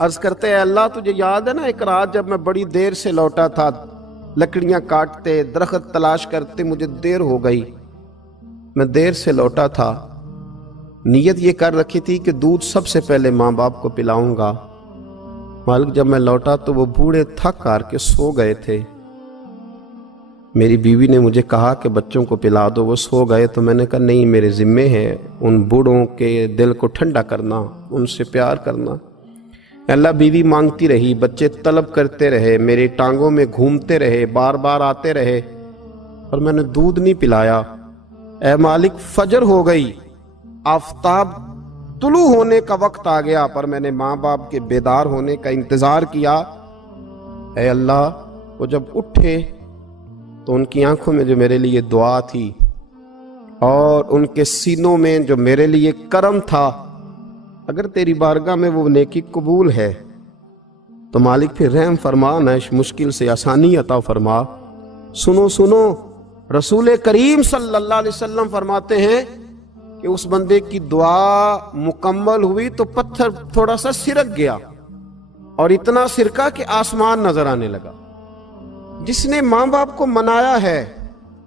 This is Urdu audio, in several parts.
عرض کرتے ہیں اللہ تجھے یاد ہے نا ایک رات جب میں بڑی دیر سے لوٹا تھا، لکڑیاں کاٹتے، درخت تلاش کرتے، مجھے دیر ہو گئی، میں دیر سے لوٹا تھا، نیت یہ کر رکھی تھی کہ دودھ سب سے پہلے ماں باپ کو پلاؤں گا۔ مالک جب میں لوٹا تو وہ بوڑھے تھک ہار کے سو گئے تھے۔ میری بیوی نے مجھے کہا کہ بچوں کو پلا دو، وہ سو گئے، تو میں نے کہا نہیں، میرے ذمے ہے ان بوڑھوں کے دل کو ٹھنڈا کرنا، ان سے پیار کرنا۔ اللہ بیوی مانگتی رہی، بچے طلب کرتے رہے، میری ٹانگوں میں گھومتے رہے، بار بار آتے رہے، اور میں نے دودھ نہیں پلایا۔ اے مالک فجر ہو گئی، آفتاب طلوع ہونے کا وقت آ گیا، پر میں نے ماں باپ کے بیدار ہونے کا انتظار کیا۔ اے اللہ، وہ جب اٹھے تو ان کی آنکھوں میں جو میرے لیے دعا تھی اور ان کے سینوں میں جو میرے لیے کرم تھا، اگر تیری بارگاہ میں وہ نیکی قبول ہے تو مالک پھر رحم فرما، نہ اس مشکل سے آسانی عطا فرما۔ سنو سنو، رسول کریم صلی اللہ علیہ وسلم فرماتے ہیں کہ اس بندے کی دعا مکمل ہوئی تو پتھر تھوڑا سا سرک گیا، اور اتنا سرکا کہ آسمان نظر آنے لگا۔ جس نے ماں باپ کو منایا ہے،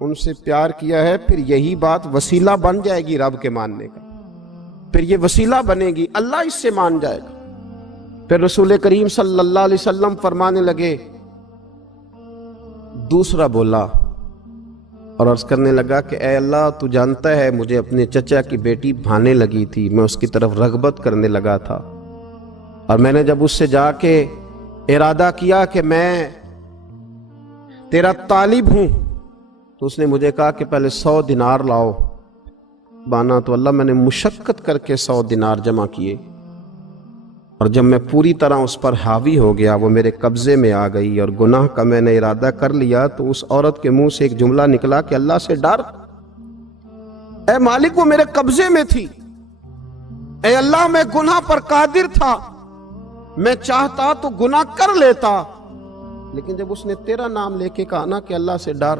ان سے پیار کیا ہے، پھر یہی بات وسیلہ بن جائے گی رب کے ماننے کا، پھر یہ وسیلہ بنے گی، اللہ اس سے مان جائے گا۔ پھر رسول کریم صلی اللہ علیہ وسلم فرمانے لگے، دوسرا بولا اور عرض کرنے لگا کہ اے اللہ تو جانتا ہے مجھے اپنے چچا کی بیٹی بھانے لگی تھی، میں اس کی طرف رغبت کرنے لگا تھا، اور میں نے جب اس سے جا کے ارادہ کیا کہ میں تیرا طالب ہوں، تو اس نے مجھے کہا کہ پہلے 100 دینار لاؤ۔ بانا تو اللہ میں نے مشقت کر کے 100 دینار جمع کیے، اور جب میں پوری طرح اس پر حاوی ہو گیا، وہ میرے قبضے میں آ گئی اور گناہ کا میں نے ارادہ کر لیا، تو اس عورت کے منہ سے ایک جملہ نکلا کہ اللہ سے ڈر۔ اے مالک، وہ میرے قبضے میں تھی، اے اللہ میں گناہ پر قادر تھا، میں چاہتا تو گناہ کر لیتا، لیکن جب اس نے تیرا نام لے کے کہا نا کہ اللہ سے ڈر،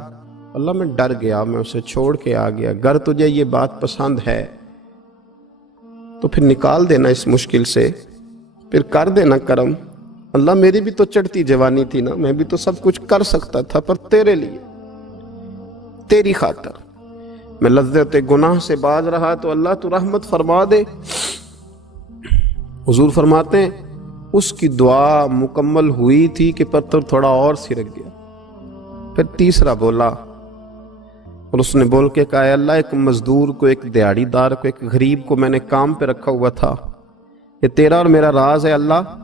اللہ میں ڈر گیا، میں اسے چھوڑ کے آ گیا۔ اگر تجھے یہ بات پسند ہے تو پھر نکال دینا اس مشکل سے، پھر کر دینا کرم۔ اللہ میری بھی تو چڑھتی جوانی تھی نا، میں بھی تو سب کچھ کر سکتا تھا، پر تیرے لیے، تیری خاطر میں لذت گناہ سے باز رہا، تو اللہ تو رحمت فرما دے۔ حضور فرماتے ہیں اس کی دعا مکمل ہوئی تھی کہ پتھر تھوڑا اور سرک گیا۔ پھر تیسرا بولا اور اس نے بول کے کہا، اے اللہ، ایک مزدور کو، ایک دیہڑی دار کو، ایک غریب کو میں نے کام پہ رکھا ہوا تھا، یہ تیرا اور میرا راز ہے اللہ۔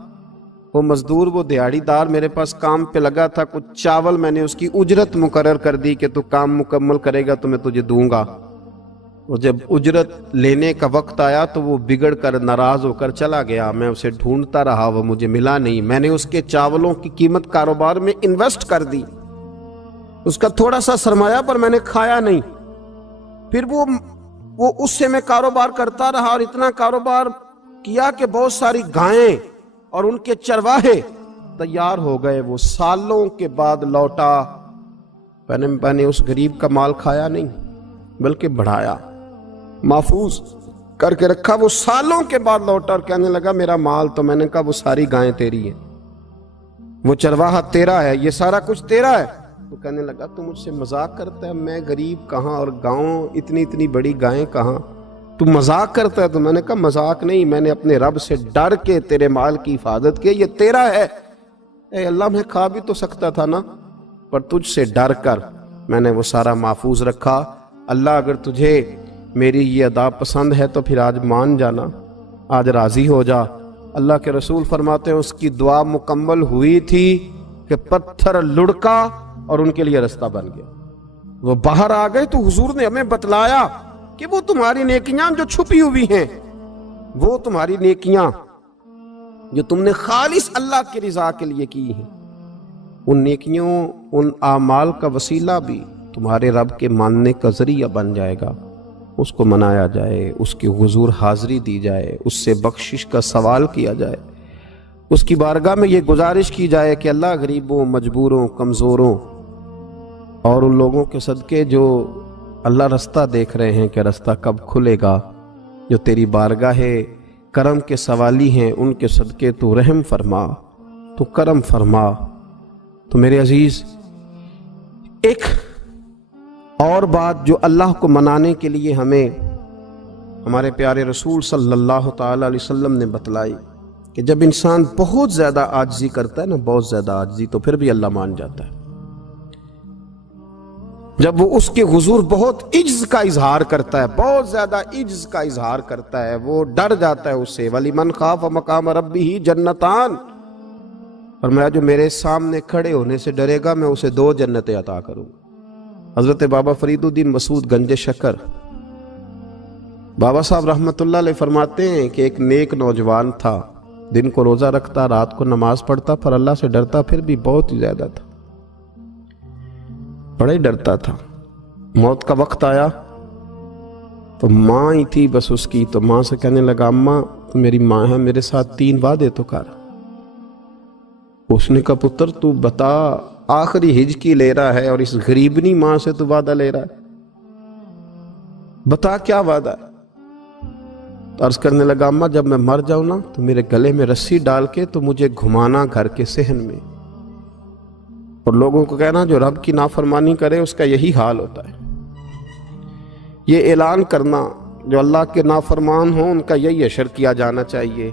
وہ مزدور، وہ دیہڑی دار میرے پاس کام پہ لگا تھا، کچھ چاول میں نے اس کی اجرت مقرر کر دی کہ تو کام مکمل کرے گا تو میں تجھے دوں گا، اور جب اجرت لینے کا وقت آیا تو وہ بگڑ کر ناراض ہو کر چلا گیا، میں اسے ڈھونڈتا رہا، وہ مجھے ملا نہیں، میں نے اس کے چاولوں کی قیمت کاروبار میں انویسٹ کر دی، اس کا تھوڑا سا سرمایہ پر میں نے کھایا نہیں، پھر وہ اس سے میں کاروبار کرتا رہا، اور اتنا کاروبار کیا کہ بہت ساری گائیں اور ان کے چرواہے تیار ہو گئے، وہ سالوں کے بعد لوٹا، میں نے اس غریب کا مال کھایا نہیں بلکہ بڑھایا، محفوظ کر کے رکھا، وہ سالوں کے بعد لوٹا اور کہنے لگا میرا مال، تو میں نے کہا وہ ساری گائیں تیری ہیں، وہ چرواہا تیرا ہے، یہ سارا کچھ تیرا ہے۔ تو کہنے لگا تو مجھ سے مذاق کرتا ہے، میں غریب کہاں اور گاؤں اتنی بڑی گائیں کہاں، تو مذاق کرتا ہے؟ تو میں نے کہا مذاق نہیں، میں نے اپنے رب سے ڈر کے تیرے مال کی حفاظت کی، یہ تیرا ہے۔ اے اللہ، میں کھا بھی تو سکتا تھا نا، پر تجھ سے ڈر کر میں نے وہ سارا محفوظ رکھا۔ اللہ اگر تجھے میری یہ ادا پسند ہے تو پھر آج مان جانا، آج راضی ہو جا۔ اللہ کے رسول فرماتے ہیں اس کی دعا مکمل ہوئی تھی کہ پتھر لڑکا اور ان کے لیے رستہ بن گیا، وہ باہر آ گئے۔ تو حضور نے ہمیں بتلایا کہ وہ تمہاری نیکیاں جو چھپی ہوئی ہیں، وہ تمہاری نیکیاں جو تم نے خالص اللہ کی رضا کے لیے کی ہیں، ان نیکیوں، ان اعمال کا وسیلہ بھی تمہارے رب کے ماننے کا ذریعہ بن جائے گا۔ اس کو منایا جائے، اس کی حضور حاضری دی جائے، اس سے بخشش کا سوال کیا جائے، اس کی بارگاہ میں یہ گزارش کی جائے کہ اللہ غریبوں، مجبوروں، کمزوروں اور ان لوگوں کے صدقے جو اللہ رستہ دیکھ رہے ہیں کہ رستہ کب کھلے گا، جو تیری بارگاہ کرم کے سوالی ہیں، ان کے صدقے تو رحم فرما، تو کرم فرما۔ تو میرے عزیز، ایک اور بات جو اللہ کو منانے کے لیے ہمیں ہمارے پیارے رسول صلی اللہ تعالیٰ علیہ وسلم نے بتلائی کہ جب انسان بہت زیادہ عاجزی کرتا ہے نا، بہت زیادہ عاجزی، تو پھر بھی اللہ مان جاتا ہے۔ جب وہ اس کے حضور بہت عجز کا اظہار کرتا ہے، بہت زیادہ عجز کا اظہار کرتا ہے، وہ ڈر جاتا ہے اس سے۔ وَلِمَنْ خَافَ مَقَامَ رَبِّهِ جَنَّتَانِ، فرمایا جو میرے سامنے کھڑے ہونے سے ڈرے گا میں اسے 2 جنتیں عطا کروں۔ حضرت بابا فرید الدین مسعود گنج شکر بابا صاحب رحمۃ اللہ علیہ فرماتے ہیں کہ ایک نیک نوجوان تھا، دن کو روزہ رکھتا، رات کو نماز پڑھتا، پر اللہ سے ڈرتا پھر بھی بہت ہی زیادہ تھا، بڑا ہی ڈرتا تھا۔ موت کا وقت آیا تو ماں ہی تھی بس اس کی، تو ماں سے کہنے لگا اماں تو میری ماں ہے، میرے ساتھ 3 وعدے تو کر۔ اس نے کہا پتر تو بتا، آخری ہج کی لے رہا ہے اور اس غریبنی ماں سے تو وعدہ لے رہا ہے، بتا کیا وعدہ ہے؟ تو عرض کرنے لگا اماں جب میں مر جاؤں نا تو میرے گلے میں رسی ڈال کے تو مجھے گھمانا گھر کے صحن میں، اور لوگوں کو کہنا جو رب کی نافرمانی کرے اس کا یہی حال ہوتا ہے۔ یہ اعلان کرنا جو اللہ کے نافرمان ہوں ان کا یہی اشر کیا جانا چاہیے۔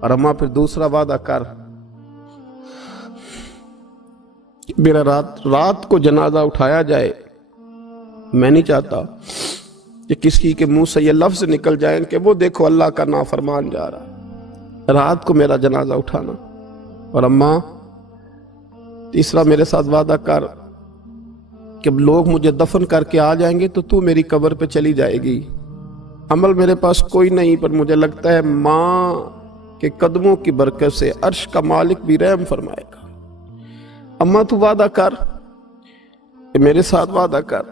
اور اماں پھر دوسرا وعدہ کر، میرا رات کو جنازہ اٹھایا جائے، میں نہیں چاہتا کہ کسی کے منہ سے یہ لفظ نکل جائیں کہ وہ دیکھو اللہ کا نافرمان جا رہا ہے، رات کو میرا جنازہ اٹھانا۔ اور اماں تیسرا میرے ساتھ وعدہ کر کہ لوگ مجھے دفن کر کے آ جائیں گے تو میری قبر پہ چلی جائے گی، عمل میرے پاس کوئی نہیں، پر مجھے لگتا ہے ماں کے قدموں کی برکت سے عرش کا مالک بھی رحم فرمائے گا۔ اماں تو وعدہ کر کہ میرے ساتھ وعدہ کر۔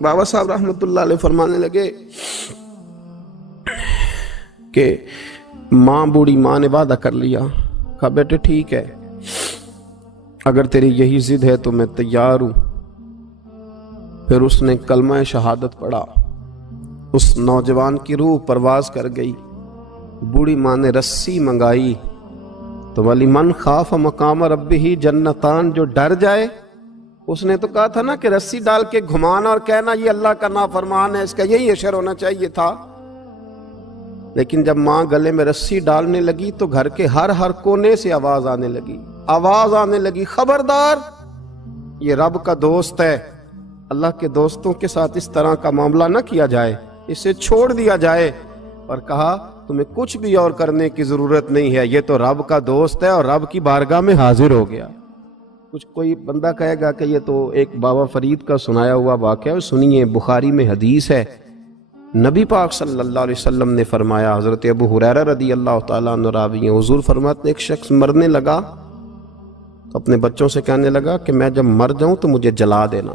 بابا صاحب رحمۃ اللہ علیہ فرمانے لگے کہ ماں، بوڑھی ماں نے وعدہ کر لیا، کہا بیٹے ٹھیک ہے، اگر تیری یہی ضد ہے تو میں تیار ہوں۔ پھر اس نے کلمہ شہادت پڑھا، اس نوجوان کی روح پرواز کر گئی، بوڑھی ماں نے رسی منگائی تو وَلِمَنْ خَافَ مَقَامَ رَبِّهِ جَنَّتَانِ، جو ڈر جائے، اس نے تو کہا تھا نا کہ رسی ڈال کے گھمانا اور کہنا یہ اللہ کا نافرمان ہے، اس کا یہی اشر ہونا چاہیے تھا۔ لیکن جب ماں گلے میں رسی ڈالنے لگی تو گھر کے ہر کونے سے آواز آنے لگی، خبردار یہ رب کا دوست ہے، اللہ کے دوستوں کے ساتھ اس طرح کا معاملہ نہ کیا جائے، اسے چھوڑ دیا جائے۔ اور کہا تمہیں کچھ بھی اور کرنے کی ضرورت نہیں ہے، یہ تو رب کا دوست ہے اور رب کی بارگاہ میں حاضر ہو گیا۔ کچھ کوئی بندہ کہے گا کہ یہ تو ایک بابا فرید کا سنایا ہوا واقعہ ہے، سنیے، بخاری میں حدیث ہے، نبی پاک صلی اللہ علیہ وسلم نے فرمایا، حضرت ابو ہریرہ رضی اللہ تعالیٰ عنہ راوی ہیں، حضور فرماتے ہیں ایک شخص مرنے لگا تو اپنے بچوں سے کہنے لگا کہ میں جب مر جاؤں تو مجھے جلا دینا،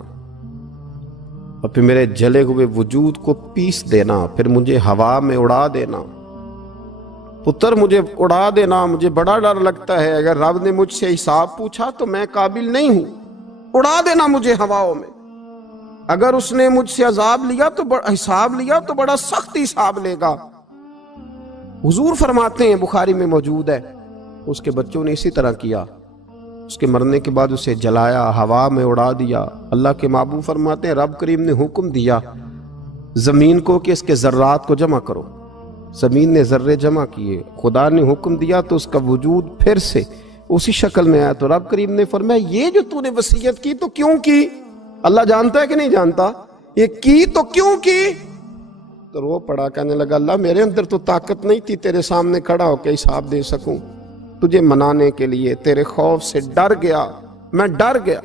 اور پھر میرے جلے ہوئے وجود کو پیس دینا، پھر مجھے ہوا میں اڑا دینا۔ پتر مجھے اڑا دینا، مجھے بڑا ڈر لگتا ہے، اگر رب نے مجھ سے حساب پوچھا تو میں قابل نہیں ہوں، اڑا دینا مجھے ہواؤں میں۔ اگر اس نے مجھ سے عذاب لیا تو حساب لیا تو بڑا سخت حساب لے گا۔ حضور فرماتے ہیں، بخاری میں موجود ہے، اس کے بچوں نے اسی طرح کیا، اس کے مرنے کے بعد اسے جلایا، ہوا میں اڑا دیا۔ اللہ کے محبوب فرماتے ہیں رب کریم نے حکم دیا زمین کو کہ اس کے ذرات کو جمع کرو، زمین نے ذرے جمع کیے، خدا نے حکم دیا تو اس کا وجود پھر سے اسی شکل میں آیا۔ تو رب کریم نے فرمایا یہ جو تو نے وصیت کی تو کیوں کی؟ اللہ جانتا ہے کہ نہیں جانتا؟ یہ کی تو کیوں کی؟ تو رو پڑا، کہنے لگا اللہ میرے اندر تو طاقت نہیں تھی تیرے سامنے کھڑا ہو کے حساب دے سکوں، تجھے منانے کے لیے تیرے خوف سے ڈر گیا، میں ڈر گیا۔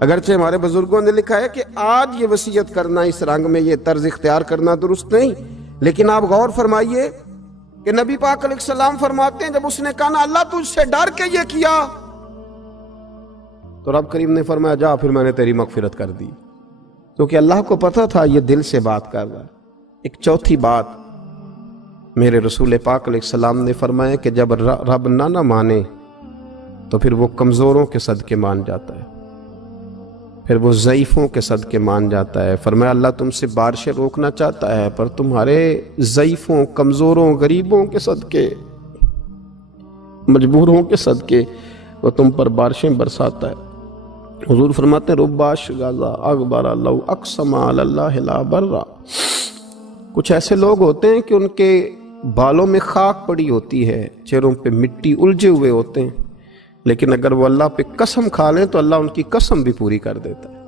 اگرچہ ہمارے بزرگوں نے لکھا ہے کہ آج یہ وصیت کرنا، اس رنگ میں یہ طرز اختیار کرنا درست نہیں، لیکن آپ غور فرمائیے کہ نبی پاک علیہ السلام فرماتے ہیں جب اس نے کہا نا اللہ تجھ سے ڈر کے یہ کیا، تو رب کریم نے فرمایا جا پھر میں نے تیری مغفرت کر دی، کیونکہ اللہ کو پتا تھا یہ دل سے بات کر رہا ہے۔ ایک چوتھی بات میرے رسول پاک علیہ السلام نے فرمایا کہ جب رب نہ مانے تو پھر وہ کمزوروں کے صدقے مان جاتا ہے۔ پھر وہ ضعیفوں کے صدقے مان جاتا ہے۔ فرمایا اللہ تم سے بارشیں روکنا چاہتا ہے، پر تمہارے ضعیفوں، کمزوروں، غریبوں کے صدقے، مجبوروں کے صدقے وہ تم پر بارشیں برساتا ہے۔ حضور فرماتے ہیں رب اشغاذا اغبر لو اقسم علی اللہ لا برا۔ کچھ ایسے لوگ ہوتے ہیں کہ ان کے بالوں میں خاک پڑی ہوتی ہے، چہروں پہ مٹی الجھے ہوئے ہوتے ہیں، لیکن اگر وہ اللہ پہ قسم کھا لیں تو اللہ ان کی قسم بھی پوری کر دیتا ہے۔